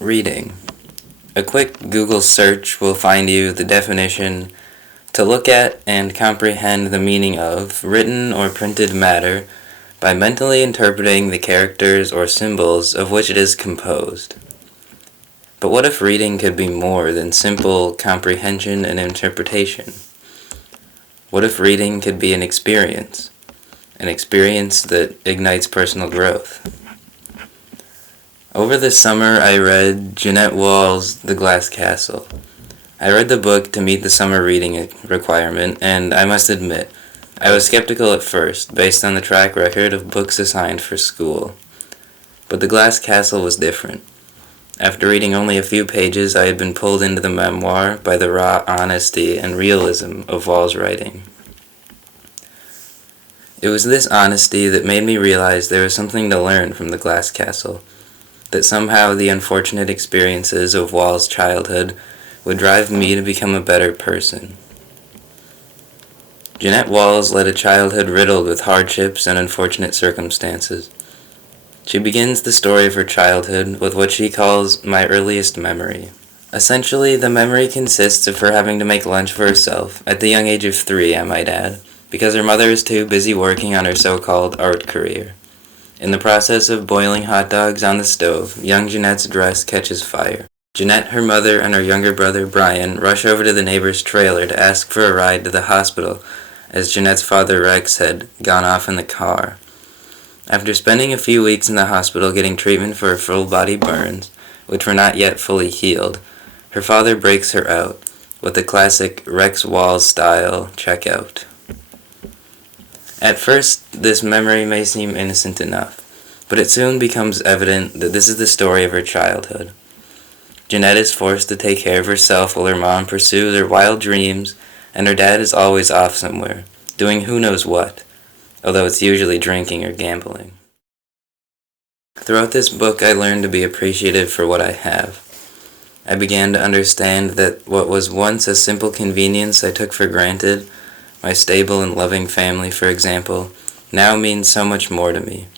Reading. A quick Google search will find you the definition: to look at and comprehend the meaning of written or printed matter by mentally interpreting the characters or symbols of which it is composed. But what if reading could be more than simple comprehension and interpretation? What if reading could be an experience that ignites personal growth? Over the summer, I read Jeannette The Glass Castle. I read the book to meet the summer reading requirement, and I must admit, I was skeptical at first, based on the track record of books assigned for school. But The Glass Castle was different. After reading only a few pages, I had been pulled into the memoir by the raw honesty and realism of Wall's writing. It was this honesty that made me realize there was something to learn from The Glass Castle, that somehow the unfortunate experiences of Wall's childhood would drive me to become a better person. Jeannette Walls led a childhood riddled with hardships and unfortunate circumstances. She begins the story of her childhood with what she calls my earliest memory. Essentially, the memory consists of her having to make lunch for herself, at the young age of 3, I might add, because her mother is too busy working on her so-called art career. In the process of boiling hot dogs on the stove, young Jeannette's dress catches fire. Jeannette, her mother, and her younger brother, Brian, rush over to the neighbor's trailer to ask for a ride to the hospital, as Jeannette's father, Rex, had gone off in the car. After spending a few weeks in the hospital getting treatment for her full-body burns, which were not yet fully healed, her father breaks her out, with the classic Rex Walls-style checkout. At first, this memory may seem innocent enough, but it soon becomes evident that this is the story of her childhood. Jeannette is forced to take care of herself while her mom pursues her wild dreams, and her dad is always off somewhere, doing who knows what, although it's usually drinking or gambling. Throughout this book, I learned to be appreciative for what I have. I began to understand that what was once a simple convenience I took for granted, my stable and loving family, for example, now means so much more to me.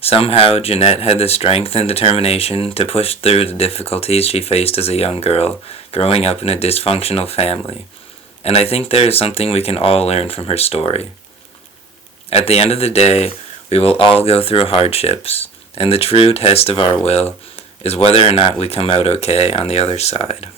Somehow, Jeannette had the strength and determination to push through the difficulties she faced as a young girl, growing up in a dysfunctional family, and I think there is something we can all learn from her story. At the end of the day, we will all go through hardships, and the true test of our will is whether or not we come out okay on the other side.